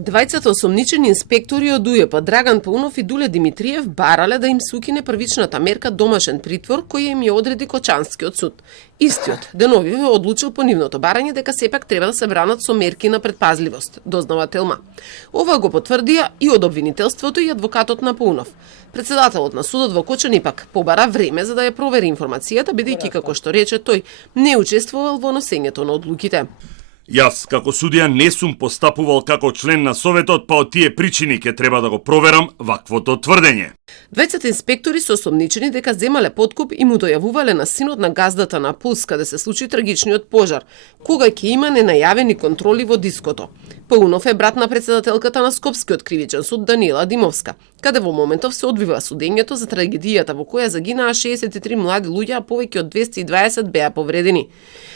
Двајцата осомничени инспектори од УЈП Драган Паунов и Дуле Димитриев барале да им се укине првичната мерка домашен притвор која им ја одреди Кочанскиот суд. Истиот деновиве одлучил по нивното барање дека сепак треба да се вранат со мерки на предпазливост, дознава Телма. Ова го потврдија и од обвинителството и адвокатот на Паунов. Председателот на судот во Кочани пак побара време за да ја провери информацијата, бидејќи како што рече тој не учествувал во носењето на одлуките. Јас, како судија, не сум постапувал како член на Советот, па од тие причини ке треба да го проверам ваквото тврдење. Двајцата инспектори се осомничени дека земале подкуп и му дојавувале на синот на газдата на Пулс, каде се случи трагичниот пожар, кога ќе има ненајавени контроли во диското. Паунов е брат на председателката на Скопскиот кривичен суд Даниела Димовска, каде во моментов се одвива судењето за трагедијата во која загинаа 63 млади луѓе, а повеќе од 220 беа повредени.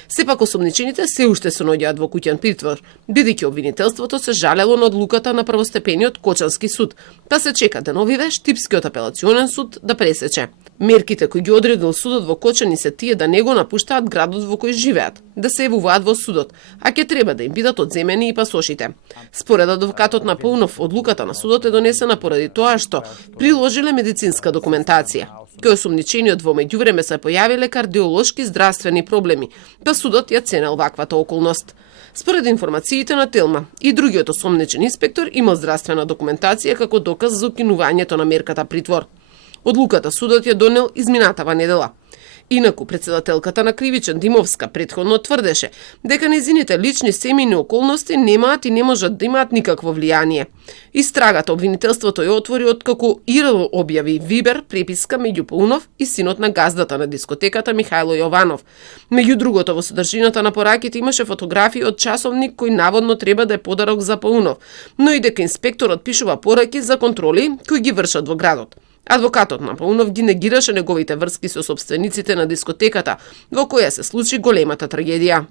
Сепак осомничените се уште се наоѓаат во куќен притвор, бидејќи обвинителството се жалело на одлуката на првостепениот Кочански суд, па се чека деновиве Штипскиот апелационен суд да пресече. Мерките кои ги одредил судот во Кочани се тие да не го напуштаат градот во кој живеат, да се јавуваат во судот, а ќе треба да им бидат одземени и пасошите. Според адвокатот на Паунов, одлуката на судот е донесена поради тоа што приложиле медицинска документација. Кој осомничениот во меѓувреме се појавиле кардиолошки здравствени проблеми, па судот ја ценел ваквата околност. Според информациите на Телма, и другиот осомничен инспектор имал здравствена документација како доказ за укинувањето на мерката притвор. Одлуката судот ја донел изминатава недела. Инаку, председателката на Кривичен Димовска претходно тврдеше дека нејзините лични семејни околности немаат и не можат да имаат никакво влијание. Истрагата обвинителството ја отвори откако ИРЛ објави Вибер преписка меѓу Паунов и синот на газдата на дискотеката Михајло Јованов. Меѓу другото, во содржината на пораките имаше фотографии од часовник кој наводно треба да е подарок за Паунов, но и дека инспекторот пишува пораки за контроли кои ги вршат во градот. Адвокатот на Паунов ги негираше неговите врски со сопствениците на дискотеката во која се случи големата трагедија.